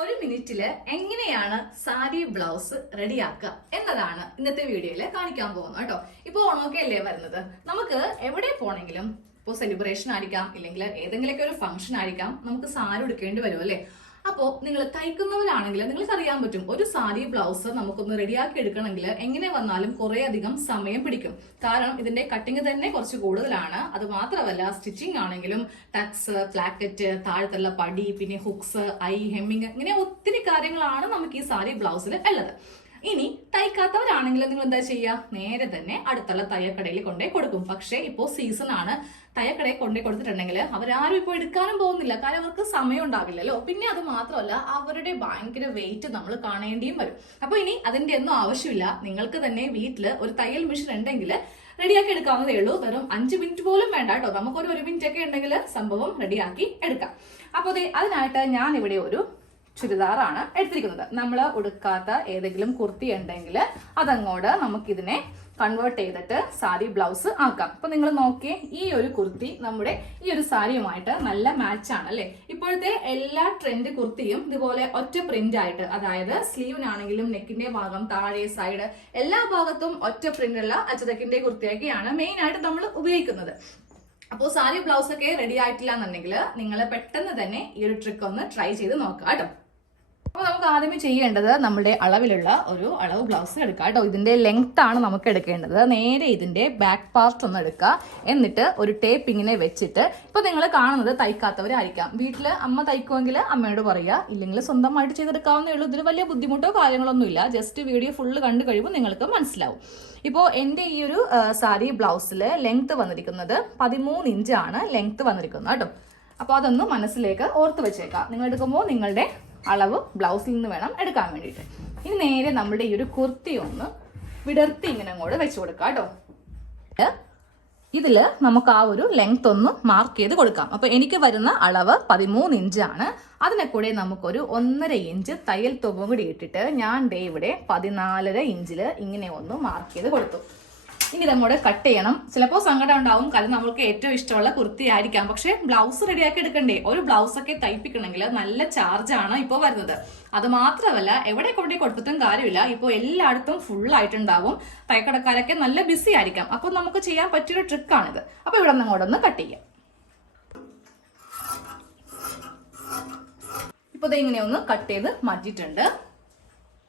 ഒരു മിനിറ്റില് എങ്ങനെയാണ് സാരി ബ്ലൗസ് റെഡിയാക്കുക എന്നതാണ് ഇന്നത്തെ വീഡിയോയിൽ കാണിക്കാൻ പോകുന്നത് കേട്ടോ. ഇപ്പൊ ഓണമൊക്കെ അല്ലേ വരുന്നത്. നമുക്ക് എവിടെ പോണെങ്കിലും ഇപ്പോൾ സെലിബ്രേഷൻ ആയിരിക്കാം, ഇല്ലെങ്കിൽ ഏതെങ്കിലുമൊക്കെ ഒരു ഫംഗ്ഷൻ ആയിരിക്കാം, നമുക്ക് സാരി ഉടുക്കേണ്ടി വരും അല്ലേ. അപ്പോൾ നിങ്ങൾ തയ്ക്കുന്നവരാണെങ്കിൽ നിങ്ങൾക്ക് അറിയാൻ പറ്റും, ഒരു സാരി ബ്ലൗസ് നമുക്കൊന്ന് റെഡിയാക്കി എടുക്കണമെങ്കിൽ എങ്ങനെ വന്നാലും കുറെ അധികം സമയം പിടിക്കും. കാരണം ഇതിന്റെ കട്ടിങ് തന്നെ കുറച്ച് കൂടുതലാണ്. അത് മാത്രമല്ല സ്റ്റിച്ചിങ് ആണെങ്കിലും ടക്സ്, പ്ലാക്കറ്റ്, താഴത്തുള്ള പടി, പിന്നെ ഹുക്സ്, ഐ ഹെമ്മിങ്, ഇങ്ങനെ ഒത്തിരി കാര്യങ്ങളാണ് നമുക്ക് ഈ സാരി ബ്ലൗസിൽ ഉള്ളത്. ഇനി തയ്ക്കാത്തവരാണെങ്കിൽ നിങ്ങൾ എന്താ ചെയ്യുക, നേരെ തന്നെ അടുത്തുള്ള തയ്യക്കടയിൽ കൊണ്ടേ കൊടുക്കും. പക്ഷേ ഇപ്പോൾ സീസൺ ആണ്, തയ്യക്കടയിൽ കൊണ്ടേ കൊടുത്തിട്ടുണ്ടെങ്കിൽ അവരാരും ഇപ്പോൾ എടുക്കാനും പോകുന്നില്ല. കാരണം അവർക്ക് സമയം ഉണ്ടാവില്ലല്ലോ. പിന്നെ അത് മാത്രമല്ല അവരുടെ ഭയങ്കര വെയിറ്റ് നമ്മൾ കാണേണ്ടിയും വരും. അപ്പൊ ഇനി അതിന്റെ ഒന്നും ആവശ്യമില്ല. നിങ്ങൾക്ക് തന്നെ വീട്ടിൽ ഒരു തയ്യൽ മെഷീൻ ഉണ്ടെങ്കിൽ റെഡിയാക്കി എടുക്കാവുന്നതേ ഉള്ളൂ. വെറും 5 മിനിറ്റ് പോലും വേണ്ട കേട്ടോ. നമുക്കൊരു 1 മിനിറ്റ് ഒക്കെ ഉണ്ടെങ്കിൽ സംഭവം റെഡിയാക്കി എടുക്കാം. അപ്പൊ അതിനായിട്ട് ഞാൻ ഇവിടെ ഒരു ചുരിദാറാണ് എടുത്തിരിക്കുന്നത്. നമ്മൾ ഉടുക്കാത്ത ഏതെങ്കിലും കുർത്തി ഉണ്ടെങ്കിൽ അതങ്ങോട്ട് നമുക്കിതിനെ കൺവേർട്ട് ചെയ്തിട്ട് സാരി ബ്ലൗസ് ആക്കാം. അപ്പൊ നിങ്ങൾ നോക്കിയേ, ഈ ഒരു കുർത്തി നമ്മുടെ ഈ ഒരു സാരിയുമായിട്ട് നല്ല മാച്ചാണ് അല്ലെ. ഇപ്പോഴത്തെ എല്ലാ ട്രെൻഡ് കുർത്തിയും ഇതുപോലെ ഒറ്റ പ്രിന്റ് ആയിട്ട്, അതായത് സ്ലീവിനാണെങ്കിലും നെക്കിന്റെ ഭാഗം, താഴെ, സൈഡ്, എല്ലാ ഭാഗത്തും ഒറ്റ പ്രിന്റ് ഉള്ള അച്ചതക്കിന്റെ കുർത്തിയൊക്കെയാണ് മെയിൻ ആയിട്ട് നമ്മൾ ഉപയോഗിക്കുന്നത്. അപ്പോൾ സാരി ബ്ലൗസ് ഒക്കെ റെഡി ആയിട്ടില്ല എന്നുണ്ടെങ്കിൽ നിങ്ങൾ പെട്ടെന്ന് തന്നെ ഈ ഒരു ട്രിക്ക് ഒന്ന് ട്രൈ ചെയ്ത് നോക്കുക കേട്ടോ. അപ്പോൾ നമുക്ക് ആദ്യമേ ചെയ്യേണ്ടത് നമ്മുടെ അളവിലുള്ള ഒരു അളവ് ബ്ലൗസ് എടുക്കുക കേട്ടോ. ഇതിന്റെ ലെങ്ത് ആണ് നമുക്ക് എടുക്കേണ്ടത്. നേരെ ഇതിന്റെ ബാക്ക് പാർട്ട് ഒന്ന് എടുക്കുക. എന്നിട്ട് ഒരു ടേപ്പ് ഇങ്ങനെ വെച്ചിട്ട്, ഇപ്പൊ നിങ്ങൾ കാണുന്നത് തയ്ക്കാത്തവരായിരിക്കാം. വീട്ടിൽ അമ്മ തയ്ക്കുമെങ്കിൽ അമ്മയോട് പറയുക, ഇല്ലെങ്കിൽ സ്വന്തമായിട്ട് ചെയ്തെടുക്കാവുന്നേ ഉള്ളൂ. ഇതിൽ വലിയ ബുദ്ധിമുട്ടോ കാര്യങ്ങളൊന്നും ഇല്ല. ജസ്റ്റ് വീഡിയോ ഫുള്ള് കണ്ടു കഴിയുമ്പോൾ നിങ്ങൾക്ക് മനസ്സിലാവും. ഇപ്പോൾ എൻ്റെ ഈ ഒരു സാരി ബ്ലൗസിൽ ലെങ്ത് വന്നിരിക്കുന്നത് 13 ഇഞ്ചാണ് ലെങ്ത് വന്നിരിക്കുന്നത് കേട്ടോ. അപ്പോൾ അതൊന്ന് മനസ്സിലേക്ക് ഓർത്ത് വെച്ചേക്കാം. നിങ്ങൾ എടുക്കുമ്പോൾ നിങ്ങളുടെ അളവ് ബ്ലൗസിൽ നിന്ന് വേണം എടുക്കാൻ വേണ്ടിയിട്ട്. ഇനി നേരെ നമ്മുടെ ഈ ഒരു കുർത്തി ഒന്ന് വിടർത്തി ഇങ്ങനെ അങ്ങോട്ട് വെച്ച് കൊടുക്കാം കേട്ടോ. ഇതില് നമുക്ക് ആ ഒരു ലെങ്ത് ഒന്ന് മാർക്ക് ചെയ്ത് കൊടുക്കാം. അപ്പൊ എനിക്ക് വരുന്ന അളവ് 13 ഇഞ്ചാണ്. അതിനെ കൂടെ നമുക്കൊരു 1.5 ഇഞ്ച് തയ്യൽ തുമ്പും കൂടി ഇട്ടിട്ട് ഞാൻ ദേ ഇവിടെ 14.5 ഇഞ്ചില് ഇങ്ങനെ ഒന്ന് മാർക്ക് ചെയ്ത് കൊടുത്തു. ഇനി ഇതങ്ങോട്ട് കട്ട് ചെയ്യണം. ചിലപ്പോൾ സങ്കടം ഉണ്ടാവും, കാരണം നമ്മൾക്ക് ഏറ്റവും ഇഷ്ടമുള്ള കുർത്തി ആയിരിക്കാം. പക്ഷെ ബ്ലൗസ് റെഡിയാക്കി എടുക്കണ്ടേ. ഒരു ബ്ലൗസ് ഒക്കെ തയ്പ്പിക്കണമെങ്കിൽ നല്ല ചാർജാണ് ഇപ്പോൾ വരുന്നത്. അത് മാത്രമല്ല എവിടെ കൊണ്ടേ കൊടുത്തിട്ടും കാര്യമില്ല. ഇപ്പോൾ എല്ലായിടത്തും ഫുൾ ആയിട്ടുണ്ടാവും. തയ്ക്കടക്കാരൊക്കെ നല്ല ബിസി ആയിരിക്കാം. അപ്പോൾ നമുക്ക് ചെയ്യാൻ പറ്റിയൊരു ട്രിക്കാണിത്. അപ്പോൾ ഇവിടെ നിന്ന് അങ്ങോട്ടൊന്ന് കട്ട് ചെയ്യാം. ഇപ്പോൾ ഇത് ഇങ്ങനെ ഒന്ന് കട്ട് ചെയ്ത് മാറ്റിയിട്ടുണ്ട്.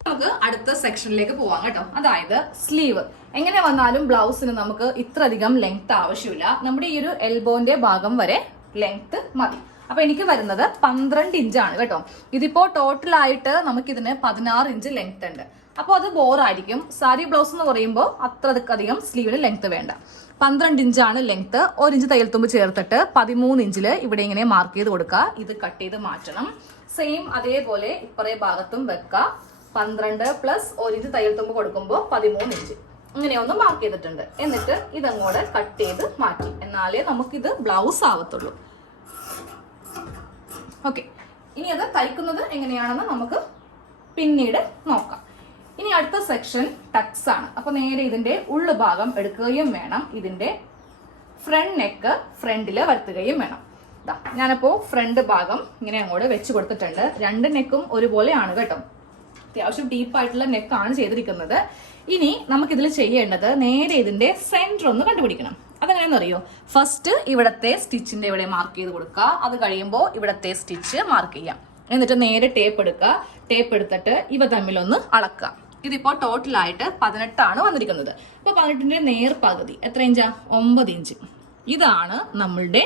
നമുക്ക് അടുത്ത സെക്ഷനിലേക്ക് പോവാം കേട്ടോ. അതായത് സ്ലീവ്. എങ്ങനെ വന്നാലും ബ്ലൗസിന് നമുക്ക് ഇത്രയധികം ലെങ്ത് ആവശ്യമില്ല. നമ്മുടെ ഈ ഒരു എൽബോന്റെ ഭാഗം വരെ ലെങ്ത് മതി. അപ്പൊ എനിക്ക് വരുന്നത് 12 ഇഞ്ചാണ് കേട്ടോ. ഇതിപ്പോ ടോട്ടലായിട്ട് നമുക്കിതിന് 16 ഇഞ്ച് ലെങ്ത് ഉണ്ട്. അപ്പോൾ അത് ബോറായിരിക്കും. സാരി ബ്ലൗസ് എന്ന് പറയുമ്പോൾ അത്രയധികം സ്ലീവിന് ലെങ്ത് വേണ്ട. 12 ഇഞ്ചാണ് ലെങ്ത്. 1 ഇഞ്ച് തയ്യൽ തുമ്പ് ചേർത്തിട്ട് 13 ഇഞ്ചില് ഇവിടെ ഇങ്ങനെ മാർക്ക് ചെയ്ത് കൊടുക്കുക. ഇത് കട്ട് ചെയ്ത് മാറ്റണം. സെയിം അതേപോലെ ഇപ്പറേ ഭാഗത്തും വെക്കുക. 12 പ്ലസ് 1 ഇഞ്ച് തയ്യൽ തുമ്പ് കൊടുക്കുമ്പോൾ 13 ഇഞ്ച് ഇങ്ങനെ ഒന്ന് മാർക്ക് ചെയ്തിട്ടുണ്ട്. എന്നിട്ട് ഇതങ്ങോട്ട് കട്ട് ചെയ്ത് മാറ്റി. എന്നാലേ നമുക്കിത് ബ്ലൗസ് ആവത്തുള്ളൂ. ഓക്കെ, ഇനി അത് തയ്ക്കുന്നത് എങ്ങനെയാണെന്ന് നമുക്ക് പിന്നീട് നോക്കാം. ഇനി അടുത്ത സെക്ഷൻ ടക്സ് ആണ്. അപ്പൊ നേരെ ഇതിന്റെ ഉള്ളുഭാഗം എടുക്കുകയും വേണം. ഇതിന്റെ ഫ്രണ്ട് നെക്ക് ഫ്രണ്ടില് വരുത്തുകയും വേണം. ഞാനപ്പോ ഫ്രണ്ട് ഭാഗം ഇങ്ങനെ അങ്ങോട്ട് വെച്ച് കൊടുത്തിട്ടുണ്ട്. 2 നെക്കും ഒരുപോലെയാണ് കേട്ടോ. അത്യാവശ്യം ഡീപ്പായിട്ടുള്ള നെക്കാണ് ചെയ്തിരിക്കുന്നത്. ഇനി നമുക്കിതിൽ ചെയ്യേണ്ടത് നേരെ ഇതിന്റെ സെന്റർ ഒന്ന് കണ്ടുപിടിക്കണം. അതെങ്ങനെയാണെന്ന് അറിയോ? ഫസ്റ്റ് ഇവിടത്തെ സ്റ്റിച്ചിന്റെ ഇവിടെ മാർക്ക് ചെയ്ത് കൊടുക്കുക. അത് കഴിയുമ്പോൾ ഇവിടത്തെ സ്റ്റിച്ച് മാർക്ക് ചെയ്യാം. എന്നിട്ട് നേരെ ടേപ്പ് എടുക്കുക. ടേപ്പ് എടുത്തിട്ട് ഇവ തമ്മിലൊന്ന് അളക്കുക. ഇതിപ്പോ ടോട്ടലായിട്ട് 18 ആണ് വന്നിരിക്കുന്നത്. അപ്പൊ 18ന്റെ നേർ പകുതി എത്ര ഇഞ്ചാ? 9 ഇഞ്ച്. ഇതാണ് നമ്മളുടെ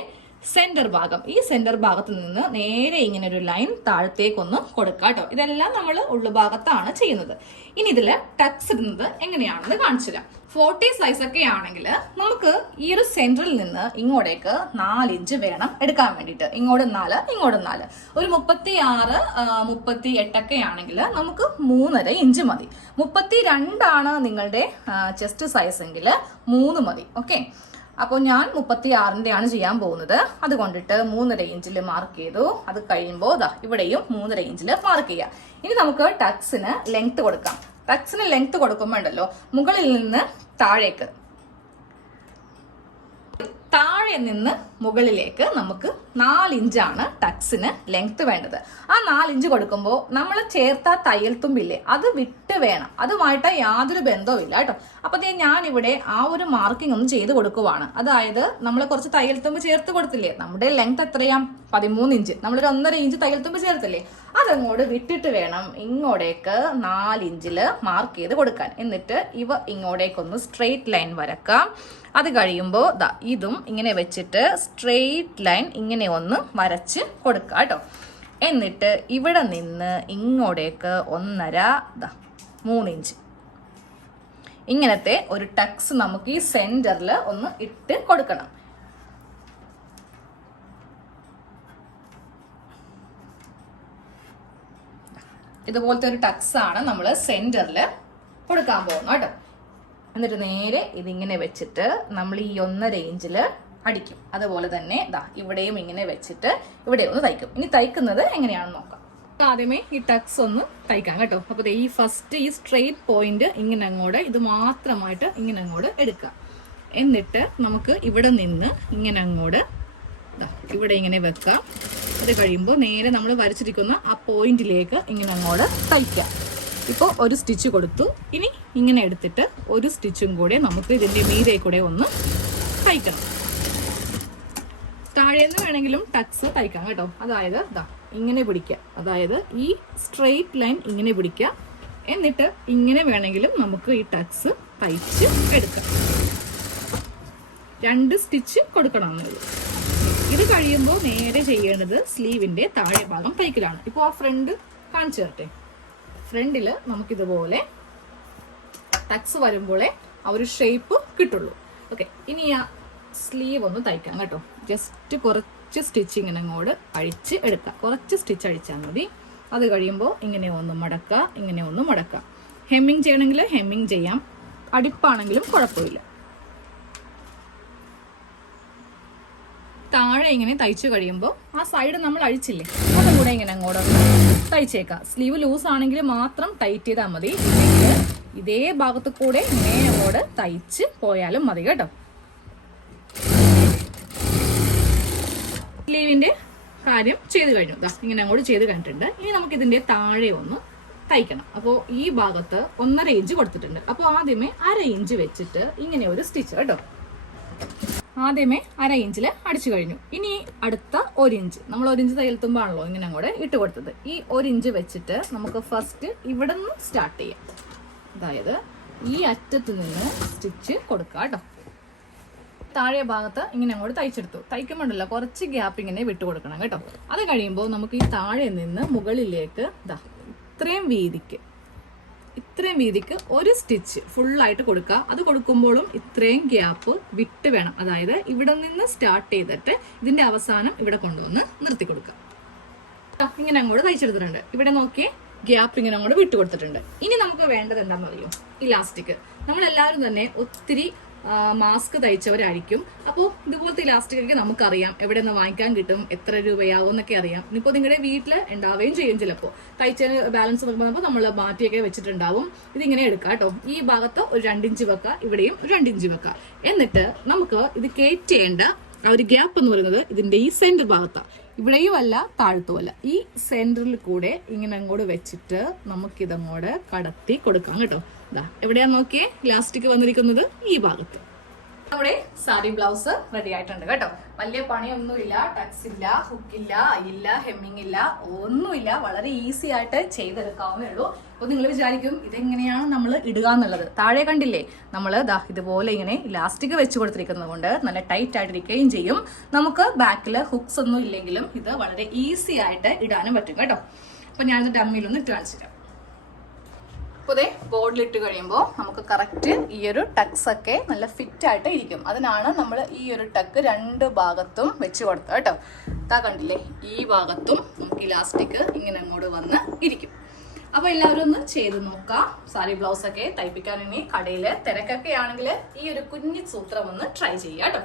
സെന്റർ ഭാഗം. ഈ സെന്റർ ഭാഗത്ത് നിന്ന് നേരെ ഇങ്ങനെ ഒരു ലൈൻ താഴത്തേക്കൊന്ന് കൊടുക്കുക കേട്ടോ. ഇതെല്ലാം നമ്മൾ ഉള്ളുഭാഗത്താണ് ചെയ്യുന്നത്. ഇനി ഇതില് ടക്സ് ഇടുന്നത് എങ്ങനെയാണെന്ന് കാണിച്ചു തരാം. 40 സൈസ് ഒക്കെ ആണെങ്കിൽ നമുക്ക് ഈ ഒരു സെന്ററിൽ നിന്ന് ഇങ്ങോട്ടേക്ക് 4 ഇഞ്ച് വേണം എടുക്കാൻ വേണ്ടിയിട്ട്. ഇങ്ങോട്ട് 4, ഇങ്ങോട്ട് 4. ഒരു 36, 38 ഒക്കെ ആണെങ്കിൽ നമുക്ക് 3.5 ഇഞ്ച് മതി. 32 ആണ് നിങ്ങളുടെ ചെസ്റ്റ് സൈസ് എങ്കിൽ 3 മതി. ഓക്കെ, അപ്പോൾ ഞാൻ 36ന്റെ ആണ് ചെയ്യാൻ പോകുന്നത്. അതുകൊണ്ടിട്ട് 3.5 ഇഞ്ചിൽ മാർക്ക് ചെയ്തു. അത് കഴിയുമ്പോൾ ഇവിടെയും 3.5 ഇഞ്ചിൽ മാർക്ക് ചെയ്യാം. ഇനി നമുക്ക് ടക്സിന് ലെങ്ത് കൊടുക്കാം. ടക്സിന് ലെങ്ത് കൊടുക്കുമ്പോൾ ഉണ്ടല്ലോ, മുകളിൽ നിന്ന് താഴേക്ക്, താഴെ നിന്ന് മുകളിലേക്ക് നമുക്ക് 4 ഇഞ്ചാണ് ടക്സിന് ലെങ്ത് വേണ്ടത്. ആ 4 ഇഞ്ച് കൊടുക്കുമ്പോൾ നമ്മൾ ചേർത്ത തയ്യൽ തുമ്പില്ലേ അത് വിട്ട് വേണം, അതുമായിട്ട് യാതൊരു ബന്ധവും ഇല്ല കേട്ടോ. അപ്പൊ ഞാനിവിടെ ആ ഒരു മാർക്കിംഗ് ഒന്ന് ചെയ്ത് കൊടുക്കുവാണ്. അതായത് നമ്മൾ കുറച്ച് തയ്യൽ തുമ്പ് ചേർത്ത് കൊടുത്തില്ലേ, നമ്മുടെ ലെങ്ത് എത്രയാ 13 ഇഞ്ച്, നമ്മളൊരു 1.5 ഇഞ്ച് തയ്യൽ തുമ്പ് ചേർത്തില്ലേ, അതങ്ങോട്ട് വിട്ടിട്ട് വേണം ഇങ്ങോട്ടേക്ക് 4 ഇഞ്ചില് മാർക്ക് ചെയ്ത് കൊടുക്കാൻ. എന്നിട്ട് ഇവ ഇങ്ങോട്ടേക്കൊന്ന് സ്ട്രെയിറ്റ് ലൈൻ വരക്കാം. അത് കഴിയുമ്പോൾ ഇതും ഇങ്ങനെ വെച്ചിട്ട് സ്ട്രെയിറ്റ് ലൈൻ ഇങ്ങനെ ഒന്ന് വരച്ച് കൊടുക്കുക കേട്ടോ. എന്നിട്ട് ഇവിടെ നിന്ന് ഇങ്ങോട്ടേക്ക് 1.5 3 ഇഞ്ച് ഇങ്ങനത്തെ ഒരു ടക്സ് നമുക്ക് ഈ സെന്ററിൽ ഒന്ന് ഇട്ട് കൊടുക്കണം. ഇതുപോലത്തെ ഒരു ടക്സ് ആണ് നമ്മൾ സെന്ററിൽ കൊടുക്കാൻ പോകുന്നത് കേട്ടോ. എന്നിട്ട് നേരെ ഇതിങ്ങനെ വെച്ചിട്ട് നമ്മൾ ഈ 1.5 ഇഞ്ചില് അടിക്കും. അതുപോലെ തന്നെ ഇവിടെയും ഇങ്ങനെ വെച്ചിട്ട് ഇവിടെ ഒന്ന് തയ്ക്കും. ഇനി തയ്ക്കുന്നത് എങ്ങനെയാണെന്ന് നോക്കാം. ആദ്യമേ ഈ ടക്സ് ഒന്ന് തയ്ക്കാം കേട്ടോ. അപ്പൊ ഈ ഫസ്റ്റ് ഈ സ്ട്രെയിറ്റ് പോയിന്റ് ഇങ്ങനെ അങ്ങോട്ട് ഇത് മാത്രമായിട്ട് ഇങ്ങനെ അങ്ങോട്ട് എടുക്കുക. എന്നിട്ട് നമുക്ക് ഇവിടെ നിന്ന് ഇങ്ങനെ അങ്ങോട്ട് ഇവിടെ ഇങ്ങനെ വെക്കാം. അത് കഴിയുമ്പോൾ നേരെ നമ്മൾ വരച്ചിരിക്കുന്ന ആ പോയിന്റിലേക്ക് ഇങ്ങനെ അങ്ങോട്ട് തയ്ക്കാം. ഇപ്പോൾ ഒരു സ്റ്റിച്ച് കൊടുത്തു. ഇനി ഇങ്ങനെ എടുത്തിട്ട് ഒരു സ്റ്റിച്ചും കൂടെ നമുക്ക് ഇതിന്റെ മീതെ കൂടെ ഒന്ന് തയ്ക്കണം. താഴേന്ന് വേണമെങ്കിലും ടക്സ് തയ്ക്കാം കേട്ടോ. അതായത് ഇങ്ങനെ പിടിക്കുക, അതായത് ഈ സ്ട്രെയിറ്റ് ലൈൻ ഇങ്ങനെ പിടിക്കുക. എന്നിട്ട് ഇങ്ങനെ വേണമെങ്കിലും നമുക്ക് ഈ ടക്സ് തയ്ച്ച് എടുക്കാം. 2 സ്റ്റിച്ച് കൊടുക്കണം എന്നുള്ളൂ. ഇത് കഴിയുമ്പോൾ നേരെ ചെയ്യേണ്ടത് സ്ലീവിന്റെ താഴെ ഭാഗം തയ്ക്കലാണ്. ഇപ്പോൾ ആ ഫ്രണ്ട് കാണിച്ചു തരട്ടെ. ഫ്രണ്ടില് നമുക്കിതുപോലെ ടക്സ് വരുമ്പോഴേ ആ ഒരു ഷേപ്പ് കിട്ടുള്ളൂ. ഓക്കെ, ഇനി ആ സ്ലീവ് ഒന്ന് തയ്ക്കാം കേട്ടോ. ജസ്റ്റ് കുറച്ച് സ്റ്റിച്ചിങ്ങനെ അങ്ങോട്ട് അഴിച്ച് എടുക്കാം. കുറച്ച് സ്റ്റിച്ച് അഴിച്ചാൽ മതി. അത് കഴിയുമ്പോൾ ഇങ്ങനെ ഒന്ന് മടക്കുക, ഇങ്ങനെ ഒന്ന് മടക്കുക. ഹെമ്മിങ് ചെയ്യണമെങ്കിൽ ഹെമ്മിങ് ചെയ്യാം, അടിപ്പാണെങ്കിലും കുഴപ്പമില്ല. താഴെ ഇങ്ങനെ തയ്ച്ചു കഴിയുമ്പോൾ ആ സൈഡ് നമ്മൾ അഴിച്ചില്ലേ അതും കൂടെ ഇങ്ങനെ അങ്ങോട്ട് തയ്ച്ചേക്കാം. സ്ലീവ് ലൂസ് ആണെങ്കിൽ മാത്രം ടൈറ്റ് ചെയ്താൽ മതി, ഇല്ലെങ്കിൽ ഇതേ ഭാഗത്ത് കൂടെ ഇങ്ങനെ അങ്ങോട്ട് തയ്ച്ച് പോയാലും മതി കേട്ടോ. സ്ലീവിന്റെ കാര്യം ചെയ്ത് കഴിഞ്ഞു. ഇങ്ങനെ അങ്ങോട്ട് ചെയ്ത് കഴിഞ്ഞിട്ടുണ്ട്. ഇനി നമുക്ക് ഇതിന്റെ താഴെ ഒന്ന് തയ്ക്കണം. അപ്പോൾ ഈ ഭാഗത്ത് 1.5 ഇഞ്ച് കൊടുത്തിട്ടുണ്ട്. അപ്പോൾ ആദ്യമേ 1/2 ഇഞ്ച് വെച്ചിട്ട് ഇങ്ങനെ ഒരു സ്റ്റിച്ച് കേട്ടോ. ആദ്യമേ 1/2 ഇഞ്ചിൽ അടിച്ചു കഴിഞ്ഞു. ഇനി അടുത്ത 1 ഇഞ്ച്, നമ്മൾ 1 ഇഞ്ച് തയ്യൽ തുമ്പാണല്ലോ ഇങ്ങനെ അങ്ങോട്ട് ഇട്ട് കൊടുത്തത്. ഈ 1 ഇഞ്ച് വെച്ചിട്ട് നമുക്ക് ഫസ്റ്റ് ഇവിടെ നിന്ന് സ്റ്റാർട്ട് ചെയ്യാം. അതായത് ഈ അറ്റത്ത് നിന്ന് സ്റ്റിച്ച് കൊടുക്കുക കേട്ടോ. താഴെ ഭാഗത്ത് ഇങ്ങനെ അങ്ങോട്ട് തയ്ച്ചെടുത്തു. തയ്ക്കുമ്പോണ്ടല്ലോ കുറച്ച് ഗ്യാപ്പ് ഇങ്ങനെ വിട്ടു കൊടുക്കണം കേട്ടോ. അത് കഴിയുമ്പോൾ നമുക്ക് ഈ താഴെ നിന്ന് മുകളിലേക്ക് ഇത്രയും വീതിക്ക് ഒരു സ്റ്റിച്ച് ഫുള്ളായിട്ട് കൊടുക്കുക. അത് കൊടുക്കുമ്പോഴും ഇത്രയും ഗ്യാപ്പ് വിട്ട് വേണം. അതായത് ഇവിടെ നിന്ന് സ്റ്റാർട്ട് ചെയ്തിട്ട് ഇതിന്റെ അവസാനം ഇവിടെ കൊണ്ടുവന്ന് നിർത്തി കൊടുക്കുക. ഇങ്ങനെ അങ്ങോട്ട് തയ്ച്ചെടുത്തിട്ടുണ്ട്. ഇവിടെ നോക്കിയേ ഗ്യാപ്പ് ഇങ്ങനെ അങ്ങോട്ട് വിട്ടു കൊടുത്തിട്ടുണ്ട്. ഇനി നമുക്ക് വേണ്ടത് എന്താണെന്ന് അറിയോ? ഇലാസ്റ്റിക്. നമ്മളെല്ലാവരും തന്നെ ഒത്തിരി മാസ്ക് തയ്ച്ചവരായിരിക്കും. അപ്പോൾ ഇതുപോലത്തെ ഇലാസ്റ്റിക് ഒക്കെ നമുക്കറിയാം എവിടെ നിന്ന് വാങ്ങിക്കാൻ കിട്ടും, എത്ര രൂപയാവും എന്നൊക്കെ അറിയാം. ഇനിയിപ്പോൾ നിങ്ങളുടെ വീട്ടിൽ ഉണ്ടാവുകയും ചെയ്യും. ചിലപ്പോൾ തയ്ച്ചതിന് ബാലൻസ് നോക്കുമ്പോൾ നമ്മൾ മാറ്റിയൊക്കെ വെച്ചിട്ടുണ്ടാവും. ഇതിങ്ങനെ എടുക്കാം കേട്ടോ. ഈ ഭാഗത്ത് ഒരു 2 ഇഞ്ച് വെക്കുക, ഇവിടെയും ഒരു 2 ഇഞ്ച് വെക്കുക. എന്നിട്ട് നമുക്ക് ഇത് കയറ്റേണ്ട ആ ഒരു ഗ്യാപ്പ് എന്ന് പറയുന്നത് ഇതിന്റെ ഈ സെന്റർ ഭാഗത്താണ്. ഇവിടെയും അല്ല താഴ്ത്തുമല്ല, ഈ സെന്ററിൽ കൂടെ ഇങ്ങനെ അങ്ങോട്ട് വെച്ചിട്ട് നമുക്കിതങ്ങോട്ട് കടത്തി കൊടുക്കാം കേട്ടോ. എവിടെയാ നോക്കിയേ ഇലാസ്റ്റിക് വന്നിരിക്കുന്നത് ഈ ഭാഗത്ത്. നമ്മുടെ സാരി ബ്ലൗസ് റെഡി ആയിട്ടുണ്ട് കേട്ടോ. വലിയ പണിയൊന്നുമില്ല, ടക്സ് ഇല്ല, ഹുക്കില്ല, അയില്ല, ഹെമ്മിങ് ഇല്ല, ഒന്നുമില്ല. വളരെ ഈസി ആയിട്ട് ചെയ്തെടുക്കാവുന്നേ ഉള്ളൂ. അപ്പൊ നിങ്ങൾ വിചാരിക്കും ഇതെങ്ങനെയാണ് നമ്മൾ ഇടുക എന്നുള്ളത്. താഴെ കണ്ടില്ലേ നമ്മൾ ഇതുപോലെ ഇങ്ങനെ ഇലാസ്റ്റിക് വെച്ച് കൊടുത്തിരിക്കുന്നത് കൊണ്ട് നല്ല ടൈറ്റ് ആയിട്ടിരിക്കുകയും ചെയ്യും. നമുക്ക് ബാക്കിൽ ഹുക്സ് ഒന്നും ഇല്ലെങ്കിലും ഇത് വളരെ ഈസി ആയിട്ട് ഇടാനും പറ്റും കേട്ടോ. അപ്പൊ ഞാനിത് ഡമ്മിയിലൊന്ന് ഇട്ട് കാണിച്ചു തരാം. അപ്പോൾ ബോർഡിലിട്ട് കഴിയുമ്പോൾ നമുക്ക് കറക്റ്റ് ഈ ഒരു ടക്സ് ഒക്കെ നല്ല ഫിറ്റ് ആയിട്ട് ഇരിക്കും. അതിനാണ് നമ്മൾ ഈ ഒരു ടക്ക് 2 ഭാഗത്തും വെച്ച് കൊടുത്തത് കേട്ടോ. കണ്ടില്ലേ ഈ ഭാഗത്തും നമുക്ക് ഇലാസ്റ്റിക് ഇങ്ങനെ അങ്ങോട്ട് വന്ന് ഇരിക്കും. അപ്പൊ എല്ലാവരും ഒന്ന് ചെയ്ത് നോക്കാം. സാരി ബ്ലൗസ് ഒക്കെ തയ്പ്പിക്കാൻ ഇനി കടയിൽ തിരക്കൊക്കെ ആണെങ്കിൽ ഈ ഒരു കുഞ്ഞി സൂത്രം ഒന്ന് ട്രൈ ചെയ്യാം കേട്ടോ.